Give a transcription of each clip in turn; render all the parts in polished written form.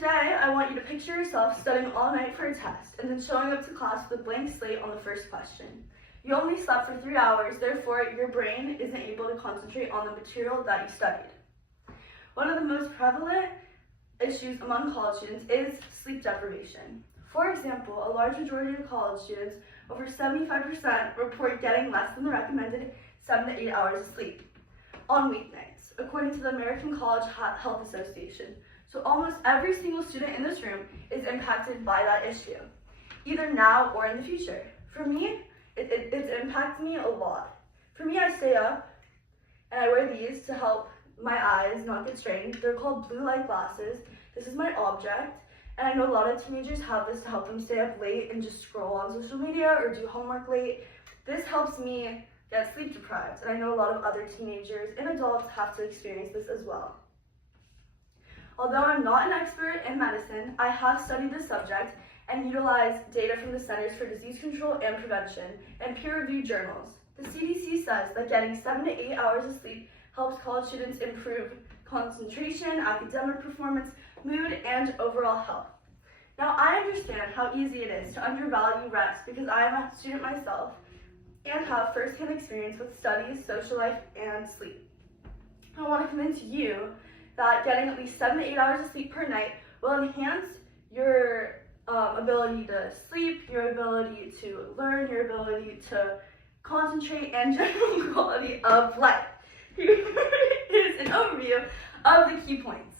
Today, I want you to picture yourself studying all night for a test and then showing up to class with a blank slate on the first question. You only slept for 3 hours, therefore your brain isn't able to concentrate on the material that you studied. One of the most prevalent issues among college students is sleep deprivation. For example, a large majority of college students, over 75%, report getting less than the recommended 7 to 8 hours of sleep on weeknights, according to the American College Health Association. So almost every single student in this room is impacted by that issue, either now or in the future. For me, it's impacted me a lot. For me, I stay up and I wear these to help my eyes not get strained. They're called blue light glasses. This is my object, and I know a lot of teenagers have this to help them stay up late and just scroll on social media or do homework late. This helps me get sleep deprived, and I know a lot of other teenagers and adults have to experience this as well. Although I'm not an expert in medicine, I have studied this subject and utilized data from the Centers for Disease Control and Prevention and peer-reviewed journals. The CDC says that getting 7 to 8 hours of sleep helps college students improve concentration, academic performance, mood, and overall health. Now, I understand how easy it is to undervalue rest because I am a student myself and have first-hand experience with studies, social life, and sleep. I want to convince you that getting at least 7 to 8 hours of sleep per night will enhance your ability to sleep, your ability to learn, your ability to concentrate, and general quality of life. Here is an overview of the key points.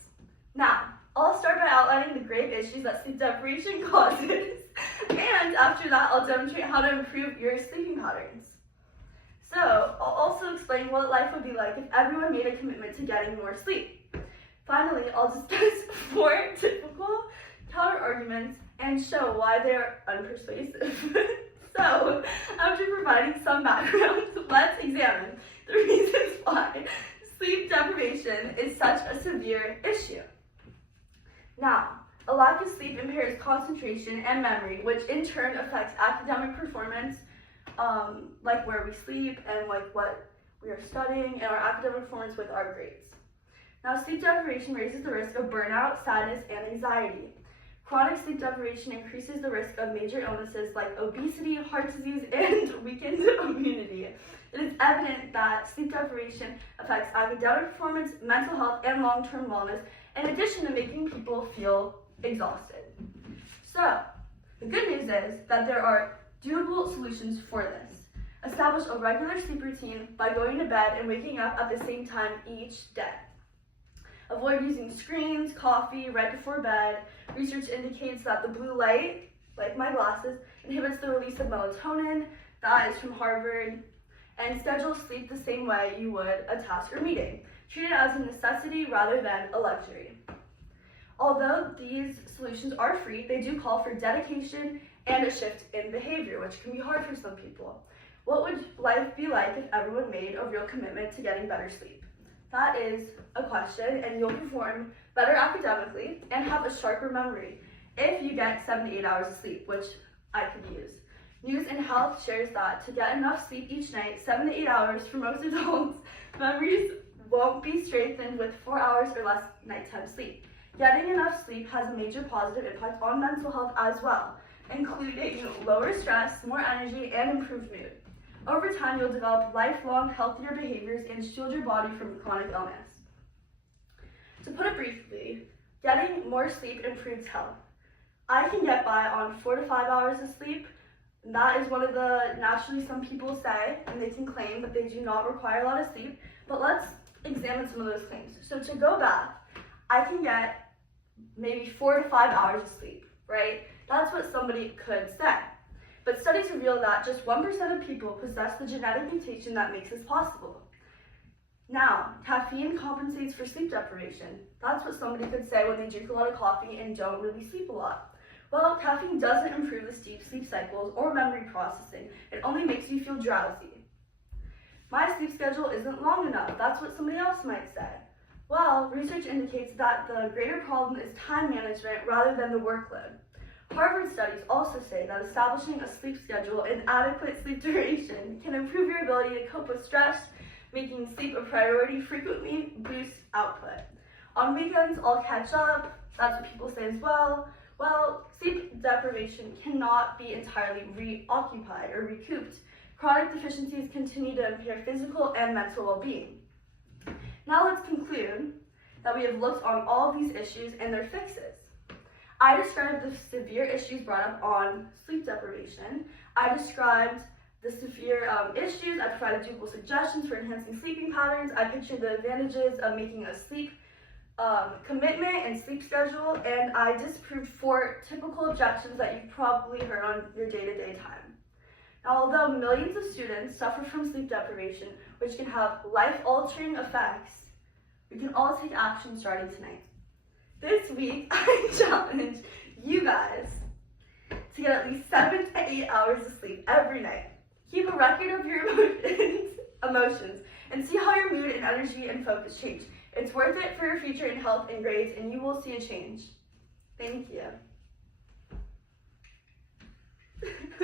Now, I'll start by outlining the grave issues that sleep deprivation causes, and after that, I'll demonstrate how to improve your sleeping patterns. So, I'll also explain what life would be like if everyone made a commitment to getting more sleep. Finally, I'll discuss 4 typical counter-arguments and show why they're unpersuasive. So, after providing some background, let's examine the reasons why sleep deprivation is such a severe issue. Now, a lack of sleep impairs concentration and memory, which in turn affects academic performance, like where we sleep and like what we are studying, and our academic performance with our grades. Now, sleep deprivation raises the risk of burnout, sadness, and anxiety. Chronic sleep deprivation increases the risk of major illnesses like obesity, heart disease, and weakened immunity. It is evident that sleep deprivation affects academic performance, mental health, and long-term wellness, in addition to making people feel exhausted. So, the good news is that there are doable solutions for this. Establish a regular sleep routine by going to bed and waking up at the same time each day. Avoid using screens, coffee right before bed. Research indicates that the blue light, like my glasses, inhibits the release of melatonin. That is from Harvard. And schedule sleep the same way you would a task or meeting. Treat it as a necessity rather than a luxury. Although these solutions are free, they do call for dedication and a shift in behavior, which can be hard for some people. What would life be like if everyone made a real commitment to getting better sleep? That is a question, and you'll perform better academically and have a sharper memory if you get 7 to 8 hours of sleep, which I could use. News and Health shares that to get enough sleep each night, 7 to 8 hours for most adults, memories won't be strengthened with 4 hours or less nighttime sleep. Getting enough sleep has a major positive impact on mental health as well, including lower stress, more energy, and improved mood. Over time, you'll develop lifelong healthier behaviors and shield your body from chronic illness. To put it briefly, getting more sleep improves health. I can get by on 4 to 5 hours of sleep. That is one of the naturally some people say, and they can claim that they do not require a lot of sleep. But let's examine some of those claims. So to go back, I can get maybe 4 to 5 hours of sleep, right? That's what somebody could say. But studies reveal that just 1% of people possess the genetic mutation that makes this possible. Now, caffeine compensates for sleep deprivation. That's what somebody could say when they drink a lot of coffee and don't really sleep a lot. Well, caffeine doesn't improve the deep sleep cycles or memory processing. It only makes you feel drowsy. My sleep schedule isn't long enough. That's what somebody else might say. Well, research indicates that the greater problem is time management rather than the workload. Harvard studies also say that establishing a sleep schedule and adequate sleep duration can improve your ability to cope with stress, making sleep a priority frequently boosts output. On weekends, I'll catch up. That's what people say as well. Well, sleep deprivation cannot be entirely reoccupied or recouped. Chronic deficiencies continue to impair physical and mental well-being. Now let's conclude that we have looked on all of these issues and their fixes. I described the severe issues brought up on sleep deprivation. I described the severe issues. I provided doable suggestions for enhancing sleeping patterns. I pictured the advantages of making a sleep commitment and sleep schedule, and I disproved 4 typical objections that you probably heard on your day-to-day time. Now, although millions of students suffer from sleep deprivation, which can have life-altering effects, we can all take action starting tonight. This week, I challenge you guys to get at least 7 to 8 hours of sleep every night. Keep a record of your emotions and see how your mood and energy and focus change. It's worth it for your future in health and grades, and you will see a change. Thank you.